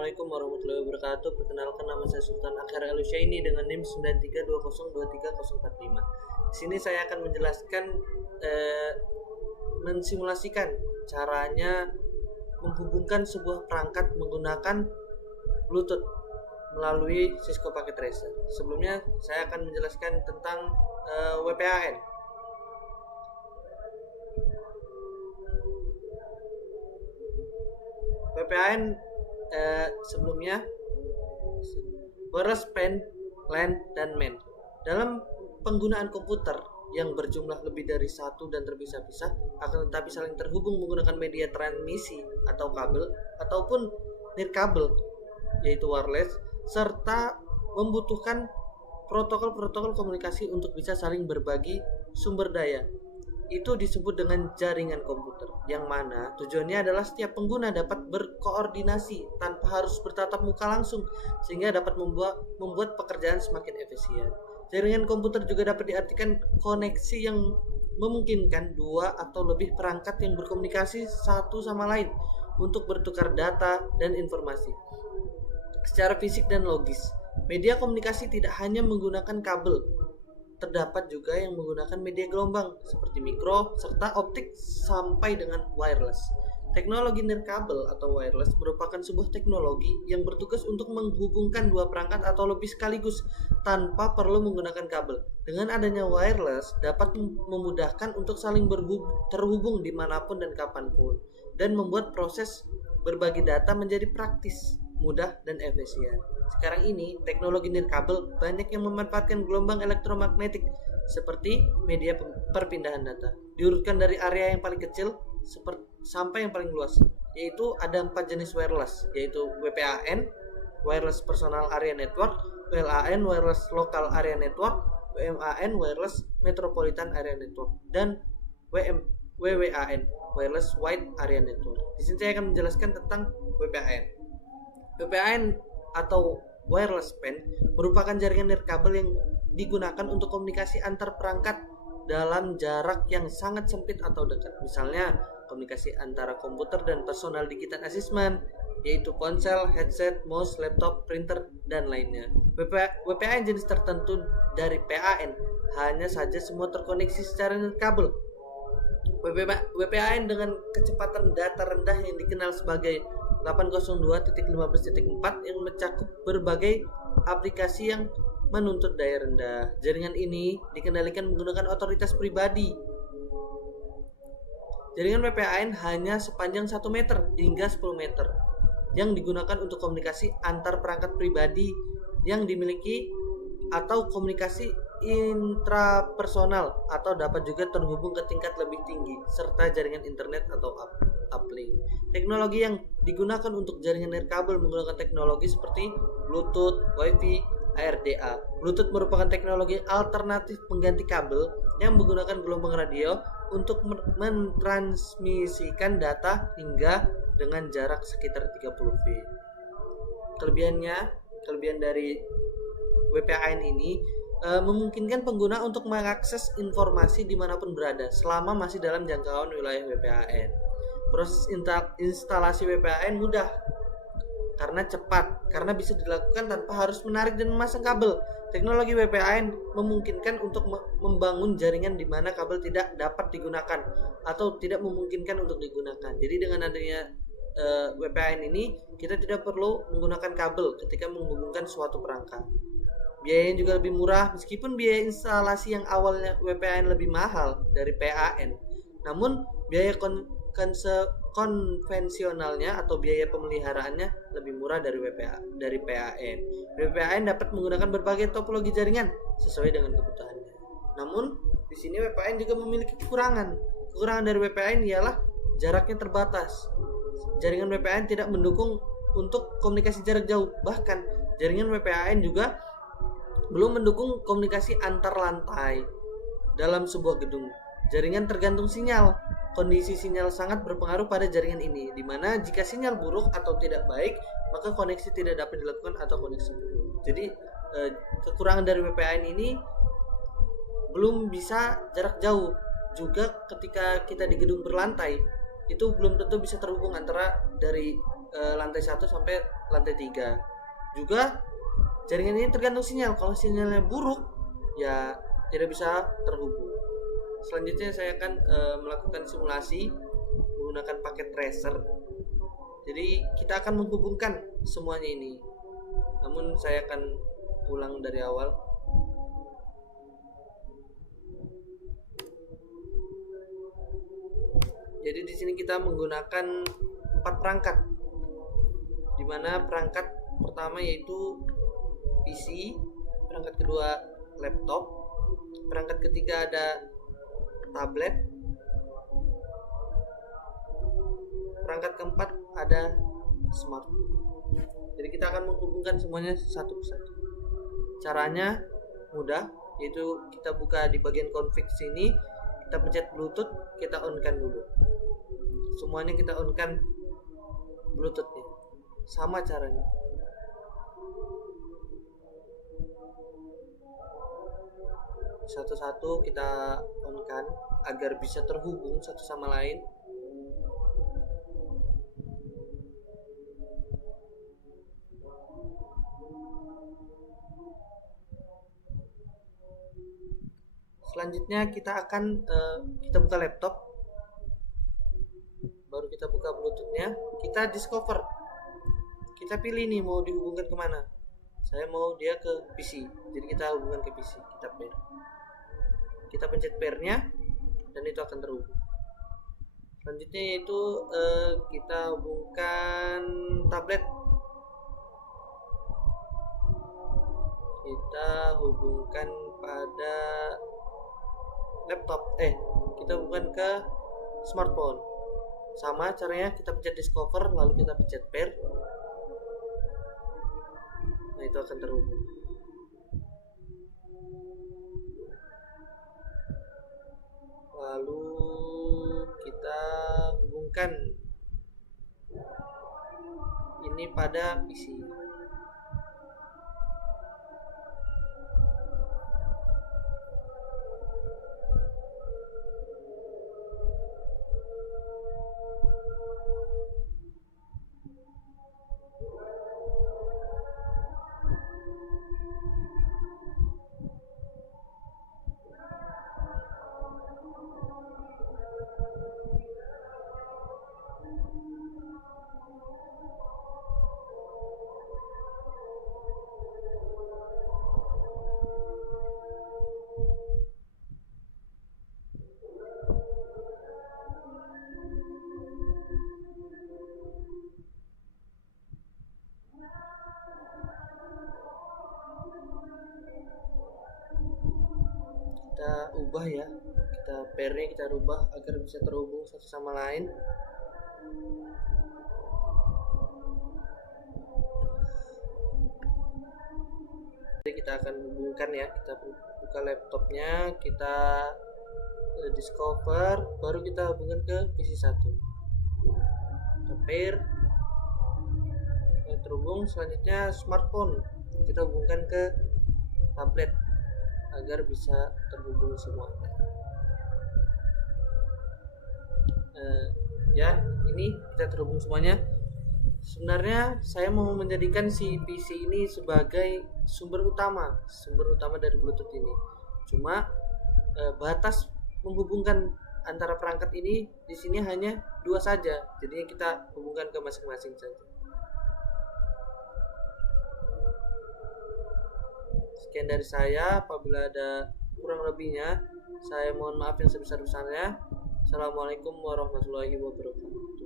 Assalamualaikum warahmatullahi wabarakatuh. Perkenalkan, nama saya Sultan Akhir Al-Husyaini dengan NIM 93202345. Di sini saya akan menjelaskan mensimulasikan caranya menghubungkan sebuah perangkat menggunakan Bluetooth melalui Cisco Packet Tracer. Sebelumnya saya akan menjelaskan tentang WPAN. WPAN sebelumnya Wireless PAN, LAN, dan MAN. Dalam penggunaan komputer yang berjumlah lebih dari satu dan terpisah-pisah akan tetapi saling terhubung menggunakan media transmisi atau kabel ataupun nirkabel yaitu wireless, serta membutuhkan protokol-protokol komunikasi untuk bisa saling berbagi sumber daya. Itu disebut dengan jaringan komputer, yang mana tujuannya adalah setiap pengguna dapat berkoordinasi tanpa harus bertatap muka langsung, sehingga dapat membuat pekerjaan semakin efisien. Jaringan komputer juga dapat diartikan koneksi yang memungkinkan dua atau lebih perangkat yang berkomunikasi satu sama lain untuk bertukar data dan informasi secara fisik dan logis. Media komunikasi tidak hanya menggunakan kabel, terdapat juga yang menggunakan media gelombang seperti mikro serta optik sampai dengan wireless. Teknologi nirkabel atau wireless merupakan sebuah teknologi yang bertugas untuk menghubungkan dua perangkat atau lebih sekaligus tanpa perlu menggunakan kabel. Dengan adanya wireless dapat memudahkan untuk saling terhubung dimanapun dan kapanpun, dan membuat proses berbagi data menjadi praktis, mudah, dan efisien. Sekarang ini, teknologi nirkabel banyak yang memanfaatkan gelombang elektromagnetik seperti media perpindahan data. Diurutkan dari area yang paling kecil sampai yang paling luas, yaitu ada 4 jenis wireless, yaitu WPAN, Wireless Personal Area Network, WLAN, Wireless Local Area Network, WMAN, Wireless Metropolitan Area Network, dan WWAN, Wireless Wide Area Network. Di sini saya akan menjelaskan tentang WPAN. WPAN atau wireless PAN merupakan jaringan nirkabel yang digunakan untuk komunikasi antar perangkat dalam jarak yang sangat sempit atau dekat. Misalnya, komunikasi antara komputer dan personal digital assistant, yaitu ponsel, headset, mouse, laptop, printer, dan lainnya. WPAN jenis tertentu dari PAN hanya saja semua terkoneksi secara nirkabel. WPAN dengan kecepatan data rendah yang dikenal sebagai 802.15.4 yang mencakup berbagai aplikasi yang menuntut daya rendah. Jaringan ini dikendalikan menggunakan otoritas pribadi. Jaringan WPAN hanya sepanjang 1 meter hingga 10 meter yang digunakan untuk komunikasi antar perangkat pribadi yang dimiliki atau komunikasi intrapersonal, atau dapat juga terhubung ke tingkat lebih tinggi, serta jaringan internet atau uplink. Teknologi yang digunakan untuk jaringan nirkabel menggunakan teknologi seperti Bluetooth, Wi-Fi, ARDA. Bluetooth merupakan teknologi alternatif pengganti kabel yang menggunakan gelombang radio untuk mentransmisikan data hingga dengan jarak sekitar 30 feet. Kelebihan dari WPAN ini memungkinkan pengguna untuk mengakses informasi dimanapun berada selama masih dalam jangkauan wilayah WPAN. Proses instalasi WPAN mudah karena cepat, karena bisa dilakukan tanpa harus menarik dan memasang kabel. Teknologi WPAN memungkinkan untuk membangun jaringan di mana kabel tidak dapat digunakan atau tidak memungkinkan untuk digunakan. Jadi dengan adanya WPAN ini, kita tidak perlu menggunakan kabel ketika menghubungkan suatu perangkat. Biayanya juga lebih murah, meskipun biaya instalasi yang awalnya WPAN lebih mahal dari PAN. Namun biaya konvensionalnya atau biaya pemeliharaannya lebih murah dari PAN. WPAN dapat menggunakan berbagai topologi jaringan sesuai dengan kebutuhannya. Namun di sini WPAN juga memiliki kekurangan. Kekurangan dari WPAN ialah jaraknya terbatas. Jaringan WPAN tidak mendukung untuk komunikasi jarak jauh. Bahkan jaringan WPAN juga belum mendukung komunikasi antar lantai dalam sebuah gedung. Jaringan tergantung sinyal. Kondisi sinyal sangat berpengaruh pada jaringan ini, di mana jika sinyal buruk atau tidak baik, maka koneksi tidak dapat dilakukan atau koneksi buruk. Jadi kekurangan dari WPAN ini belum bisa jarak jauh. Juga ketika kita di gedung berlantai, itu belum tentu bisa terhubung antara dari lantai 1 sampai lantai 3. Juga jaringan ini tergantung sinyal. Kalau sinyalnya buruk ya tidak bisa terhubung. Selanjutnya saya akan melakukan simulasi menggunakan paket tracer. Jadi kita akan menghubungkan semuanya ini. Namun saya akan ulang dari awal. Jadi di sini kita menggunakan 4 perangkat. Di mana perangkat pertama yaitu PC, perangkat kedua laptop, perangkat ketiga ada tablet, perangkat keempat ada smartphone. Jadi kita akan menghubungkan semuanya satu persatu. Caranya mudah, yaitu kita buka di bagian config sini, kita pencet bluetooth, kita on-kan dulu. Semuanya kita on-kan bluetoothnya. Sama caranya. Satu-satu kita on-kan agar bisa terhubung satu sama lain. Selanjutnya kita akan kita buka laptop, baru kita buka bluetoothnya, kita discover, kita pilih nih mau dihubungkan kemana. Saya mau dia ke PC, jadi kita hubungkan ke PC, kita pair, kita pencet pairnya dan itu akan terhubung. Selanjutnya yaitu kita hubungkan tablet, kita hubungkan pada laptop, kita hubungkan ke smartphone. Sama caranya, kita pencet discover lalu kita pencet pair. Nah, itu akan terhubung. Lalu kita hubungkan ini pada PC. Kita ubah ya, kita pairnya kita rubah agar bisa terhubung satu sama lain. Jadi kita akan hubungkan ya, kita buka laptopnya, kita discover, baru kita hubungkan ke PC1, kita pair, terhubung. Selanjutnya smartphone, kita hubungkan ke tablet agar bisa terhubung semuanya. Ya, ini kita terhubung semuanya. Sebenarnya saya mau menjadikan si PC ini sebagai sumber utama dari Bluetooth ini. Cuma batas menghubungkan antara perangkat ini di sini hanya 2 saja. Jadinya kita hubungkan ke masing-masing saja. Sekian dari saya. Apabila ada kurang lebihnya, saya mohon maaf yang sebesar-besarnya. Assalamualaikum warahmatullahi wabarakatuh.